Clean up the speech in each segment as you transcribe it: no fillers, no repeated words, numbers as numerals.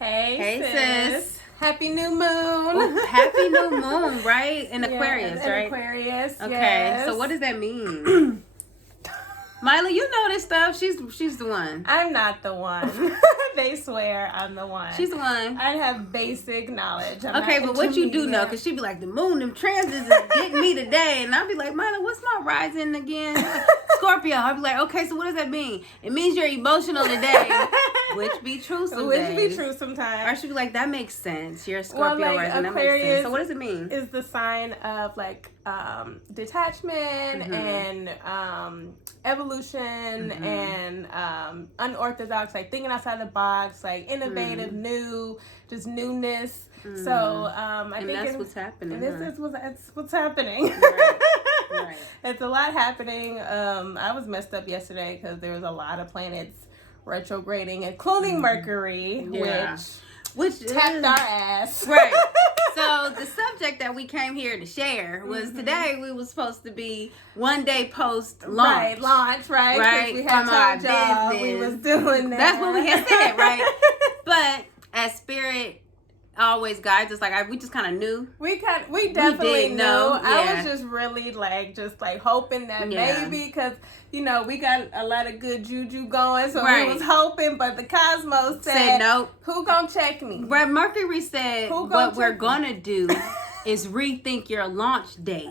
Hey, sis. Happy new moon. Oh, happy new moon, right? In Aquarius, in right? Aquarius. Okay. Yes. So what does that mean? Mila, you know this stuff. She's the one. I'm not the one. They swear I'm the one. She's the one. I have basic knowledge. Okay, but what you do know, because she'd be like, the moon, them transits is getting me today. And I'll be like, Mila, what's my rising again? Like, Scorpio. I'll be like, okay, so what does that mean? It means you're emotional today, which be true some days. Which be true sometimes. Or she'd be like, that makes sense. You're a Scorpio rising, that makes sense. So what does it mean? Is the sign of like detachment and evolution and unorthodox, like thinking outside the box, like innovative, new, just newness. So I think that's what's happening. This is what's happening. Right. It's a lot happening. I was messed up yesterday because there was a lot of planets retrograding, including Mercury, which tapped our ass. Right. So the subject that we came here to share was today we were supposed to be one day post launch. Right. We had told y'all we was doing that. That's what we had said, right? But as Spirit always guides us, like we just kind of knew. We definitely knew. Yeah. I was just really just hoping that maybe, because we got a lot of good juju going, so we was hoping, but the cosmos said nope. Who gonna check me? Right. Mercury said what we're gonna do is rethink your launch date.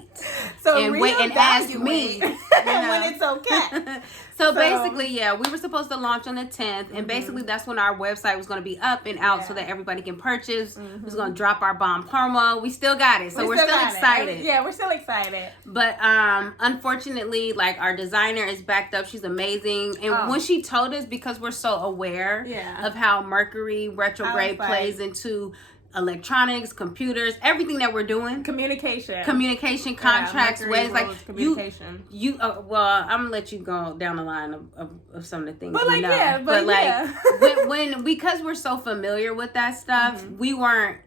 So and wait and ask me when it's okay. So basically, we were supposed to launch on the 10th, and basically that's when our website was going to be up and out so that everybody can purchase. We was going to drop our bomb promo. We still got it, so we're still excited. Yeah, we're still excited. But unfortunately, like, our designer is backed up. She's amazing, and when she told us, because we're so aware of how Mercury retrograde plays into electronics, computers, everything that we're doing, communication, contracts, ways like communication. You well, I'm gonna let you go down the line of some of the things. But when because we're so familiar with that stuff, we weren't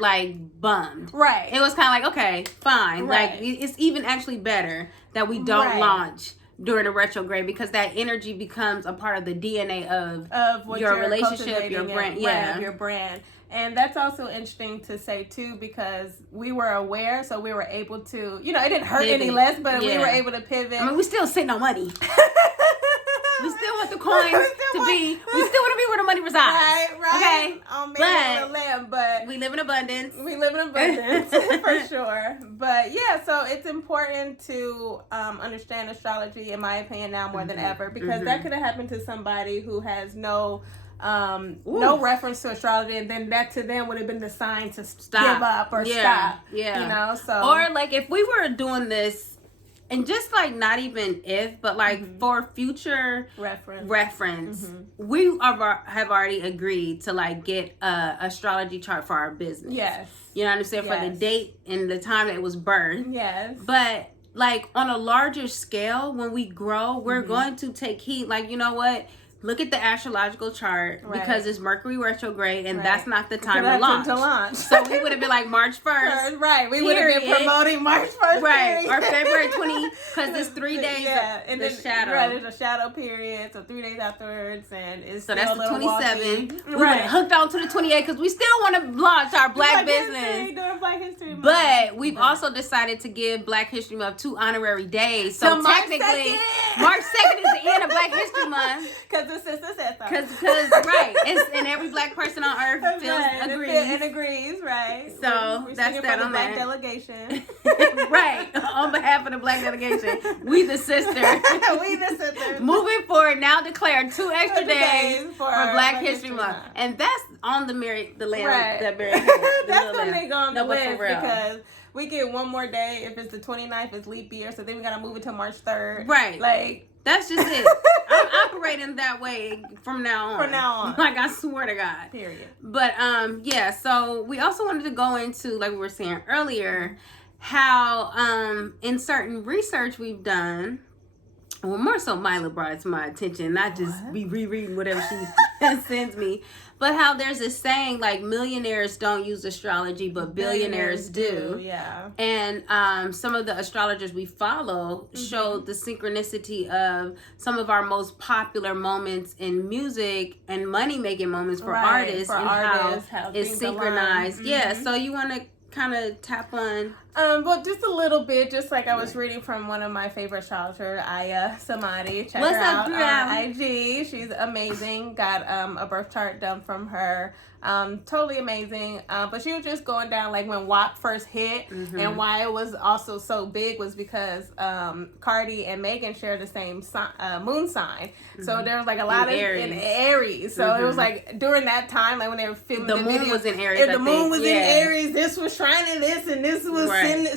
like bummed. Right. It was kind of like, okay, fine. Right. Like it's even actually better that we don't launch during the retrograde, because that energy becomes a part of the DNA of what your relationship, your brand, your brand. And that's also interesting to say too, because we were aware, so we were able to, it didn't hurt any less, but we were able to pivot. I mean, we still sitting on money. We still want the coins to be. We still want to be where the money resides. Right. Okay. But we live in abundance. For sure. But so it's important to understand astrology, in my opinion, now more than ever, because that could have happened to somebody who has no reference to astrology, and then that to them would have been the sign to give up or stop. Yeah. So or like if we were doing this, and just like not even if, but like for future reference, we have already agreed to like get a astrology chart for our business. Yes. You know what I'm saying? For the date and the time that it was birthed. Yes. But like on a larger scale, when we grow, we're going to take heed. Like, you know what? Look at the astrological chart, because it's Mercury retrograde, and that's not the time to launch. So we would have been like March 1st. Right. We would have been promoting March 1st. Right. Or February 20, because it's 3 days and the then, shadow. Right, there's a shadow period, so 3 days afterwards, and it's so that's the 27th. We would have hooked on to the 28th, because we still want to launch our Black business. Doing Black History Month. But we've also decided to give Black History Month 2 honorary days. So technically, March 2nd is the end of Black History Month. Because the sister said so. Because and every Black person on earth agrees, right? So that's that on Black delegation, right? On behalf of the Black delegation, we the sisters. Moving forward, now declare 2 extra days for Black History Month, and that's on the land that Mary. That's gonna make on the list, because we get one more day. If it's the 29th, it's leap year, so then we gotta move it to March 3rd. Right. Like, that's just it. I'm operating that way from now on. Like, I swear to God. Period. But so we also wanted to go into, like we were saying earlier, how in certain research we've done, well, more so Mila brought it to my attention, not just be rereading whatever she sends me. But how there's this saying, like, millionaires don't use astrology, but billionaires do. Yeah. And some of the astrologers we follow showed the synchronicity of some of our most popular moments in music and money-making moments for artists, and how it's synchronized. Yeah, so you want to kind of tap on... Well, just a little bit, just like I was reading from one of my favorite astrologers, Aya Samadi. Check her out on IG. She's amazing. Got a birth chart done from her. Totally amazing. But she was just going down, like, when WAP first hit, and why it was also so big was because Cardi and Megan share the same moon sign. So there was, like, a lot of in Aries. So it was, like, during that time, like, when they were filming the moon video, was in Aries. the moon was in Aries. This was shining this, and this was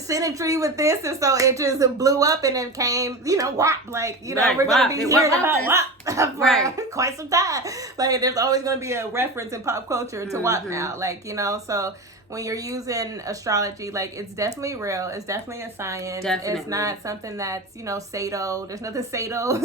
symmetry with this, and so it just blew up, and it came, WAP. Like, we're going to be hearing about WAP for quite some time. Like, there's always going to be a reference in pop culture to WAP now. Like, so when you're using astrology, like, it's definitely real. It's definitely a science. Definitely. It's not something that's, pseudo. There's nothing pseudo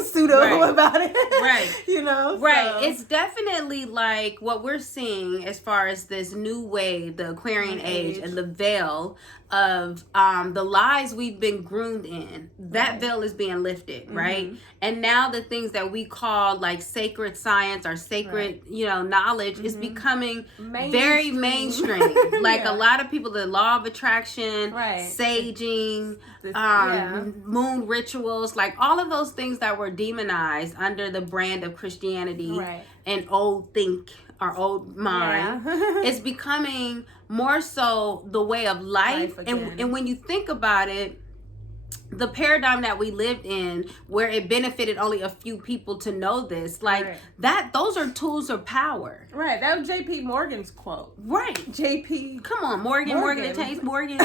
about it. Right. So. It's definitely like what we're seeing as far as this new wave, the Aquarian age, and the veil of the lies we've been groomed in. That veil is being lifted, right? And now the things that we call like sacred science or sacred, knowledge is becoming very mainstream. Like a lot of people, the law of attraction, saging, moon rituals, like all of those things that were demonized under the brand of Christianity and old think or old mind is becoming more so the way of life. And when you think about it, the paradigm that we lived in, where it benefited only a few people to know this, like those are tools of power. Right. That was J.P. Morgan's quote. Right. J.P. Come on, Morgan it takes Morgan.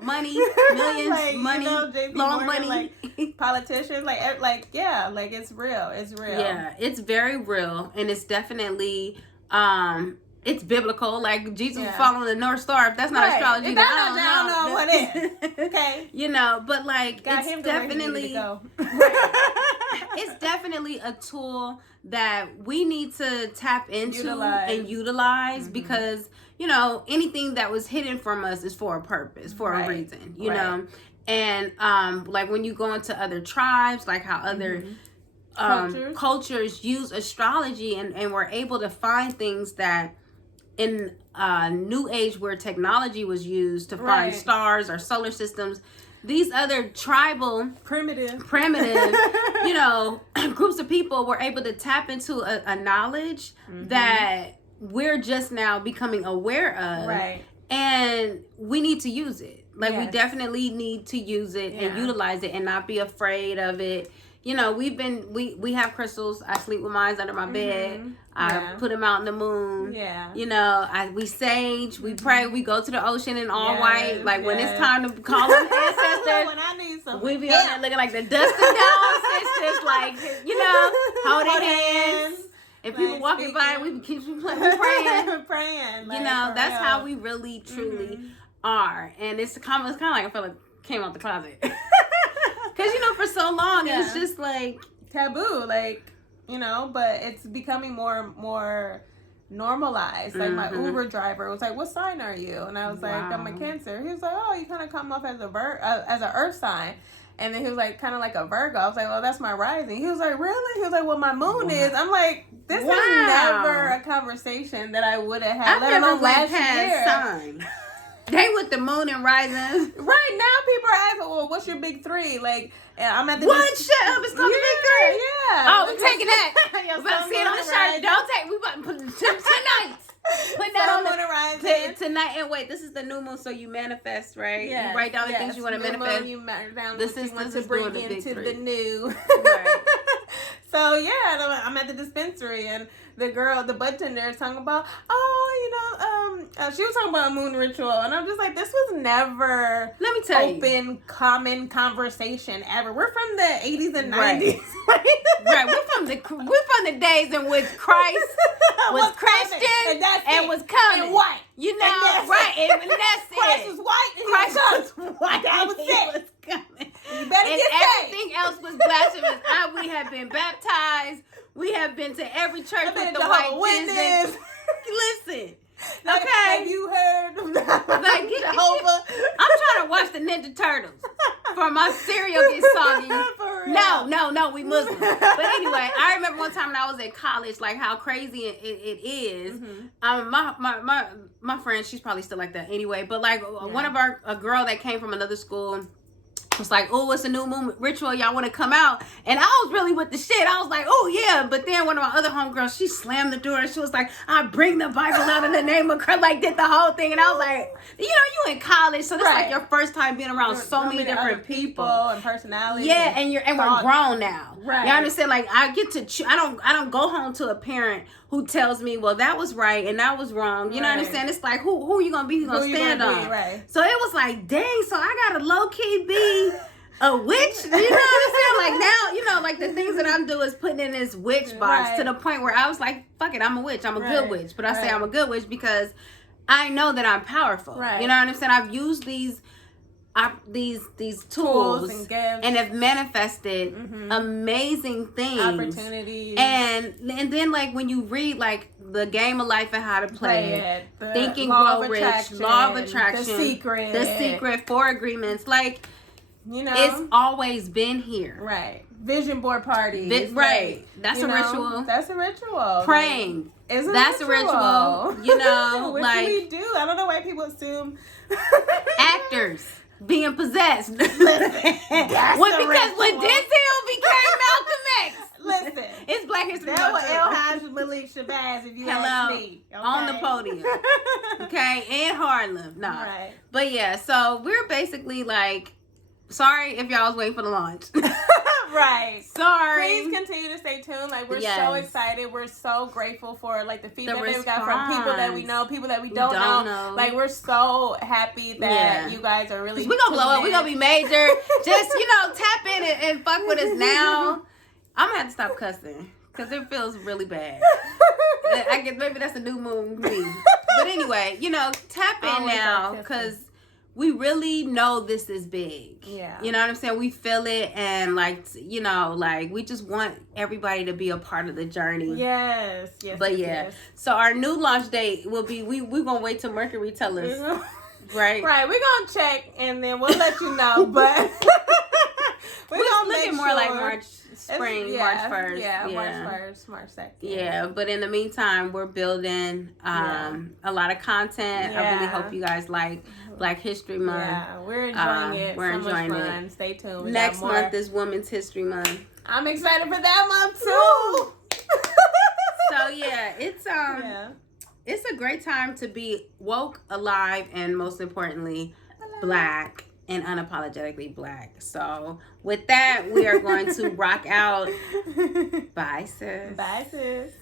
Money, millions, like, money, long Morgan, money. Like, politicians, like it's real. It's real. Yeah, it's very real, and it's definitely it's biblical. Like, Jesus was following the North Star. If that's not astrology, then I don't know what is. Okay. But like, it's definitely it's definitely a tool that we need to tap into and utilize because anything that was hidden from us is for a purpose, for a reason. You know, and like when you go into other tribes, like how other cultures use astrology and we're able to find things that in new age where technology was used to find stars or solar systems, these other tribal primitive groups of people were able to tap into a knowledge that we're just now becoming aware of, and we need to use it. Like, we definitely need to use it and utilize it and not be afraid of it. We have crystals. I sleep with mine under my bed. I put them out in the moon. We sage, we pray, we go to the ocean in all white. Like, when it's time to call them ancestors, when I need some, we be out there looking like the Dustin Dolls sisters, like, holding hands. If people walking by, we keep praying. Like, that's how we really, truly are. And it's kind of like I feel like came out the closet. Because, for so long, it's just, like... taboo, like, but it's becoming more normalized. Like, my Uber driver was like, what sign are you? And I was like, I'm a Cancer. He was like, oh, you kind of come off as as an earth sign. And then he was like, kind of like a Virgo. I was like, well, that's my rising. He was like, really? He was like, well, my moon is. I'm like, this is never a conversation that I would have had, let alone last year. Sign. They with the moon and rising. Right now, people are asking, well, what's your big three? Like, I'm at the... What? Shut up. It's called the big three? Yeah. Oh, we're taking that. We're about to see it on the shirt. Don't take... We about to put tonight. Put that on tonight. And wait, this is the new moon, so you manifest, right? Yeah. You write down the things you want to manifest. You write down this is to bring into the new. Right. So, yeah, I'm at the dispensary, and the girl, the bud tender, is talking about, she was talking about a moon ritual, and I'm just like, this was never common conversation ever. We're from the 80s and 90s. Right. We're from the days in which Christ was Christian and was coming. And white. Right. And that's Christ it. was white and Christ was white. That was it. Was coming. You better and get everything else was blasphemous. We have been baptized. We have been to every church with the white witness. Listen. Like, Okay. have you heard of like Jehovah? I'm trying to watch the Ninja Turtles for my cereal get soggy. No, we Muslim. But anyway, I remember one time when I was at college, like how crazy it is. My friend, she's probably still like that anyway. But like one of a girl that came from another school was like, oh, it's a new moon ritual. Y'all want to come out? And I was really with the shit. I was like, oh, yeah. But then one of my other homegirls, she slammed the door and she was like, I bring the Bible out in the name of Christ. Like, did the whole thing. And I was like, you in college. So this is like your first time being around so many different people and personalities. Yeah, and we're grown now. Right. You understand? Like, I get to I don't go home to a parent who tells me, well, that was right and that was wrong. You know what I'm saying? It's like, who are you going to be? Who's going to stand on? Right. So it was like, dang, so I got to low-key be a witch? You know what I'm saying? Like now, like the things that I'm doing is putting in this witch box to the point where I was like, fuck it, I'm a witch. I'm a good witch. But I say I'm a good witch because I know that I'm powerful. Right. You know what I'm saying? I've used these tools and gifts and have manifested amazing things, opportunities, and then like when you read like The Game of Life and How to Play It, Think and Grow Rich, Law of Attraction, The Secret, 4 Agreements, like it's always been here. Right. Vision board parties. Right. That's a ritual. That's a ritual. Praying. That's a ritual. You know, which like we do. I don't know why people assume actors being possessed. Because when Denzel became Malcolm X. Listen, it's Black History Month. That was El Malik Shabazz, if you ask me. Okay? On the podium. Okay, in Harlem. No. Right. But yeah, so we're basically like, sorry if y'all was waiting for the launch. Right. Sorry. Please continue to stay tuned. Like, we're so excited. We're so grateful for like the feedback that we got from people that we know, people that we don't know. Like, we're so happy that you guys are really. We're gonna blow up. We're gonna be major. Just tap in and fuck with us now. I'm gonna have to stop cussing because it feels really bad. I guess maybe that's a new moon me. But anyway, tap in now because we really know this is big. Yeah. You know what I'm saying? We feel it, and like we just want everybody to be a part of the journey. Yes. But yes. So our new launch date will be we're gonna wait till Mercury tell us. Right. Right. We're gonna check and then we'll let you know. But we're gonna make more like March. Spring, March 1st. Yeah, March 1st, March 2nd. Yeah, but in the meantime, we're building a lot of content. Yeah. I really hope you guys like Black History Month. Yeah, we're enjoying it. We're enjoying it. it. Stay tuned. Next month is Women's History Month. I'm excited for that month too. So yeah, it's a great time to be woke, alive, and most importantly, Black. And unapologetically Black. So with that, we are going to rock out. Bye, sis. Bye, sis.